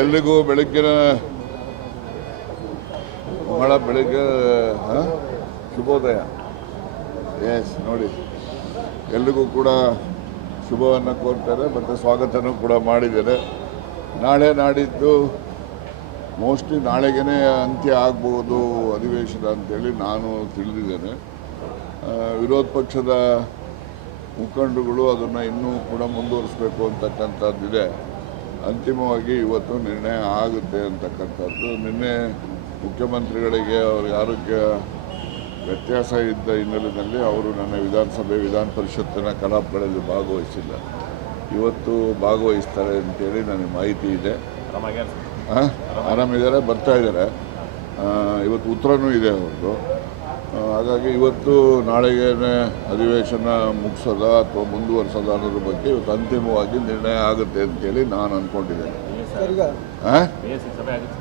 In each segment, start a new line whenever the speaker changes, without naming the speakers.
ಎಲ್ರಿಗೂ ಬೆಳಗ್ಗಿನ ಬಹಳ ಬೆಳಗ್ಗೆ? ಶುಭೋದಯ. ಎಸ್ ನೋಡಿ. ಎಲ್ರಿಗೂ ಕೂಡ ಶುಭವನ್ನು ಕೋರ್ತಾರೆ, ಮತ್ತು ಸ್ವಾಗತನೂ ಕೂಡ ಮಾಡಿದ್ದಾರೆ ನಾಳೆ ನಾಡಿದ್ದು ಮೋಸ್ಟ್ಲಿ ನಾಳೆಗೇ ಅಂತ್ಯ ಆಗ್ಬೋದು ಅಧಿವೇಶನ ಅಂತೇಳಿ ನಾನು ತಿಳಿದಿದ್ದೇನೆ. ವಿರೋಧ ಪಕ್ಷದ ಮುಖಂಡರುಗಳು ಅದನ್ನು ಇನ್ನೂ ಕೂಡ ಮುಂದುವರಿಸಬೇಕು ಅಂತಕ್ಕಂಥದ್ದಿದೆ. ಅಂತಿಮವಾಗಿ ಇವತ್ತು ನಿರ್ಣಯ ಆಗುತ್ತೆ ಅಂತಕ್ಕಂಥದ್ದು. ನಿನ್ನೆ ಮುಖ್ಯಮಂತ್ರಿಗಳಿಗೆ ಅವ್ರಿಗೆ ಆರೋಗ್ಯ ವ್ಯತ್ಯಾಸ ಇದ್ದ ಹಿನ್ನೆಲೆಯಲ್ಲಿ ಅವರು ನನ್ನ ವಿಧಾನಸಭೆ ವಿಧಾನ ಪರಿಷತ್ತಿನ ಕಲಾಪಗಳಲ್ಲಿ ಭಾಗವಹಿಸಿಲ್ಲ. ಇವತ್ತು ಭಾಗವಹಿಸ್ತಾರೆ ಅಂತೇಳಿ ನನಗೆ ಮಾಹಿತಿ ಇದೆ. ಆರಾಮಿದ್ದಾರೆ ಬರ್ತಾ ಇದ್ದಾರೆ. ಇವತ್ತು ಉತ್ತರನೂ ಇದೆ ಅವ್ರದ್ದು. ಹಾಗಾಗಿ ಇವತ್ತು ನಾಳೆಗೇನೆ ಅಧಿವೇಶನ ಮುಗಿಸೋದ ಅಥವಾ ಮುಂದುವರ್ಸೋದ ಅನ್ನೋದ್ರ ಬಗ್ಗೆ ಇವತ್ತು ಅಂತಿಮವಾಗಿ ನಿರ್ಣಯ ಆಗುತ್ತೆ ಅಂತೇಳಿ ನಾನು ಅಂದ್ಕೊಂಡಿದ್ದೇನೆ
ಬಿ ಎಸ್ ಸಿ ಸಭೆ ಆಗುತ್ತೆ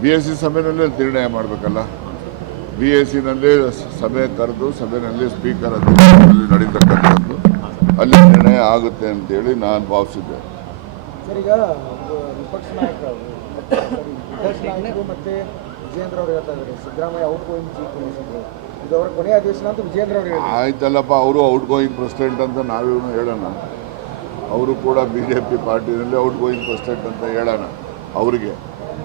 ಬಿ ಎಸ್ ಸಿ ಸಭೆಯಲ್ಲೇ ನಿರ್ಣಯ ಮಾಡಬೇಕಲ್ಲ ಬಿ ಎಸ್ ಸಿನಲ್ಲಿ ಸಭೆ ಕರೆದು ಸಭೆಯಲ್ಲಿ ಸ್ಪೀಕರ್ ಅಧ್ಯಕ್ಷರಲ್ಲಿ ನಡೀತಕ್ಕಂಥದ್ದು ಅಲ್ಲಿ ನಿರ್ಣಯ ಆಗುತ್ತೆ ಅಂತೇಳಿ ನಾನು ಭಾವಿಸಿದ್ದೆ
ವಿಪಕ್ಷ ವಿಜೇಂದ್ರ ಅವರು ಹೇಳ್ತಾ ಇದ್ದಾರೆ. Siddaramaiah outgoing chief minister ಇದು ಅವರ ಕೊನೆಯ ಅಧಿವೇಶನ ಅಂತ ವಿಜೇಂದ್ರ ಅವರು
ಆಯ್ತಲ್ಲಪ್ಪ ಅವರು ಔಟ್ ಗೋಯಿಂಗ್ ಪ್ರೆಸಿಡೆಂಟ್ ಅಂತ ನಾವೇನು ಹೇಳೋಣ. ಅವರು ಕೂಡ ಬಿ ಜೆ ಪಿ ಪಾರ್ಟಿನಲ್ಲಿ ಔಟ್ ಗೋಯಿಂಗ್ ಪ್ರೆಸಿಡೆಂಟ್ ಅಂತ ಹೇಳೋಣ ಅವರಿಗೆ.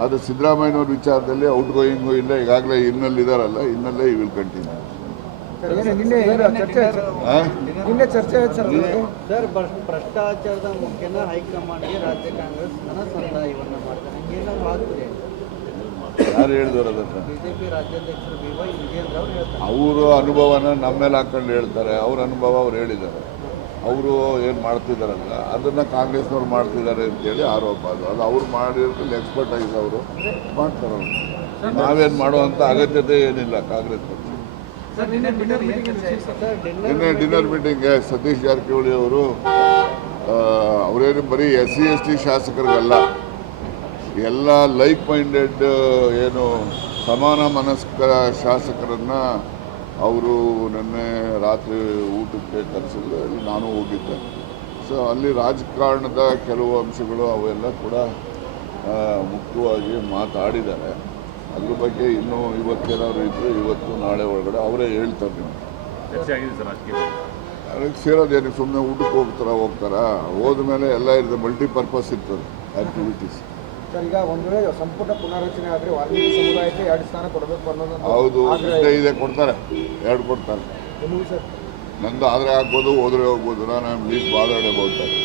ಆದರೆ ಸಿದ್ದರಾಮಯ್ಯನವ್ರ ವಿಚಾರದಲ್ಲಿ ಔಟ್ ಗೋಯಿಂಗು ಇಲ್ಲ ಈಗಾಗಲೇ ಇನ್ನಲ್ಲಿದ್ದಾರಲ್ಲ ಇನ್ನಲ್ಲೇ ಈ ವಿಲ್ ಕಂಟಿನ್ಯೂ
ಸರ್
ಭ್ರಷ್ಟಾಚಾರದ ಮುಖ್ಯನ ಹೈಕಮಾಂಡ್ಗೆ ರಾಜ್ಯ ಕಾಂಗ್ರೆಸ್ ಹಣ ಸಂದಾಯವನ್ನು ಮಾಡ್ತಾರೆ. ಏನಾದ್ರು ಆಗ್ತದೆ?
ಯಾರು ಹೇಳಿದ್ರು ಅದನ್ನು
ಅವರು ಹೇಳ್ತಾರೆ.
ಅವರು ಅನುಭವನ ನಮ್ಮ ಮೇಲೆ ಹಾಕೊಂಡು ಹೇಳ್ತಾರೆ ಅವ್ರ ಅನುಭವ ಅವ್ರು ಹೇಳಿದ್ದಾರೆ. ಅವರು ಏನು ಮಾಡ್ತಿದ್ದಾರಲ್ಲ ಅದನ್ನು ಕಾಂಗ್ರೆಸ್ನವ್ರು ಮಾಡ್ತಿದ್ದಾರೆ ಅಂತೇಳಿ ಆರೋಪ ಅದು. ಅದು ಅವ್ರು ಮಾಡಿರೋದ್ರಲ್ಲಿ ಎಕ್ಸ್ಪರ್ಟ್ ಆಗಿದೆ ಅವರು ಮಾಡ್ತಾರೆ ಅವರು. ನಾವೇನು ಮಾಡುವಂಥ ಅಗತ್ಯತೆ ಏನಿಲ್ಲ ಕಾಂಗ್ರೆಸ್ ಪಕ್ಷ. ನಿನ್ನೆ ಡಿನ್ನರ್ ಮೀಟಿಂಗ್ಗೆ ಸತೀಶ್ ಜಾರಕಿಹೊಳಿ ಅವರು ಅವರೇನು ಬರೀ ಎಸ್ ಸಿ ಎಸ್ ಟಿ ಶಾಸಕರಿಗಲ್ಲ. ಎಲ್ಲ ಲೈಕ್ ಮೈಂಡೆಡ್ ಏನು ಸಮಾನ ಮನಸ್ಕ ಶಾಸಕರನ್ನು ಅವರು ನೆನ್ನೆ ರಾತ್ರಿ ಊಟಕ್ಕೆ ಕರೆಸಿದ್ರು ಅಲ್ಲಿ ನಾನು ಹೋಗಿದ್ದೆ. ಸೊ ಅಲ್ಲಿ ರಾಜಕಾರಣದ ಕೆಲವು ಅಂಶಗಳು ಅವೆಲ್ಲ ಕೂಡ ಮುಖ್ಯವಾಗಿ ಮಾತಾಡಿದ್ದಾರೆ. ಅದ್ರ ಬಗ್ಗೆ ಇನ್ನೂ ಇವತ್ತೇನಾದ್ರು ಇದ್ದರೆ ಇವತ್ತು ನಾಳೆ ಒಳಗಡೆ ಅವರೇ ಹೇಳ್ತಾರೆ
ನೀವು
ಅದಕ್ಕೆ ಸೇರೋದೇನು ಸುಮ್ಮನೆ ಊಟಕ್ಕೆ ಹೋಗ್ತಾರ ಹೋಗ್ತಾರ? ಹೋದ್ಮೇಲೆ ಎಲ್ಲ ಇರ್ತದೆ ಮಲ್ಟಿಪರ್ಪಸ್ ಇರ್ತದೆ ಆ್ಯಕ್ಟಿವಿಟೀಸ್
ಸರ್ ಈಗ ಒಂದು ವೇಳೆ ಸಂಪುಟ ಪುನರ್ರಚನೆ ಆದರೆ ವಾಲ್ಮೀಕಿ ಸಮುದಾಯಕ್ಕೆ ಎರಡು ಸ್ಥಾನ ಕೊಡಬೇಕು ಅನ್ನೋದು
ಹೌದು
ಆಗ್ರಹ
ಇದೆ. ಕೊಡ್ತಾರೆ ಎರಡು ಕೊಡ್ತಾರೆ.
ನಿಮಗೂ ಸರ್?
ನಂದು ಆದರೆ ಆಗ್ಬೋದು ಹೋದ್ರೆ ಹೋಗ್ಬೋದು. ನಾನು ಲೀಸ್ಟ್ ಬಾದಾಡೆ ಹೋಗ್ತಾರೆ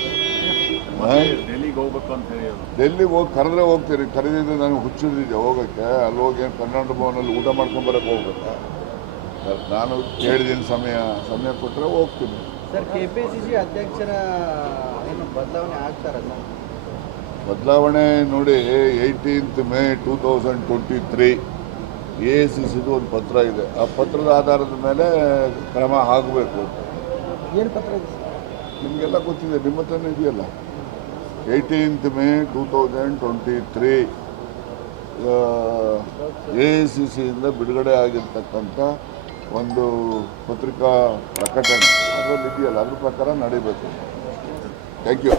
ಡೆಲ್ಲಿಗೆ ಹೋಗ್ಬೇಕು ಅಂತ ಹೇಳಿ.
ಡೆಲ್ಲಿಗೆ ಹೋಗಿ ಕರೆದ್ರೆ ಹೋಗ್ತೀರಿ. ಕರೆದಿದ್ದು ನನಗೆ ಹುಚ್ಚಿಡಿದೆ ಹೋಗೋಕ್ಕೆ. ಅಲ್ಲಿ ಹೋಗಿ ಏನು ಕನ್ನಡ ಭವನಲ್ಲಿ ಊಟ ಮಾಡ್ಕೊಂಡು ಮಾಡ್ಕೊಂಬರಕ್ಕೆ ಹೋಗ್ಬೇಕಾ? ನಾನು ಕೇಳಿದ್ದೀನಿ ಸಮಯ ಸಮಯ ಕೊಟ್ಟರೆ ಹೋಗ್ತೀನಿ.
Sir K P C C ಅಧ್ಯಕ್ಷರ ಏನು ಬದಲಾವಣೆ ಆಗ್ತಾರಲ್ಲ
ಬದಲಾವಣೆ ನೋಡಿ eighteenth May two thousand twenty three A C ಸಿದು ಒಂದು ಪತ್ರ ಇದೆ. ಆ ಪತ್ರದ ಆಧಾರದ ಮೇಲೆ ಕ್ರಮ ಆಗಬೇಕು.
ಏನು ಪತ್ರ ಇದೆ
ನಿಮಗೆಲ್ಲ ಗೊತ್ತಿದೆ ನಿಮ್ಮ ಹತ್ರನೇ ಇದೆಯಲ್ಲ? Eighteenth May two thousand twenty three A C ಸಿಯಿಂದ ಬಿಡುಗಡೆ ಆಗಿರ್ತಕ್ಕಂಥ ಒಂದು ಪತ್ರಿಕಾ ಪ್ರಕಟಣೆ. ಅದರಲ್ಲಿ ಇದೆಯಲ್ಲ ಅದ್ರ ಪ್ರಕಾರ ನಡೀಬೇಕು. Thank you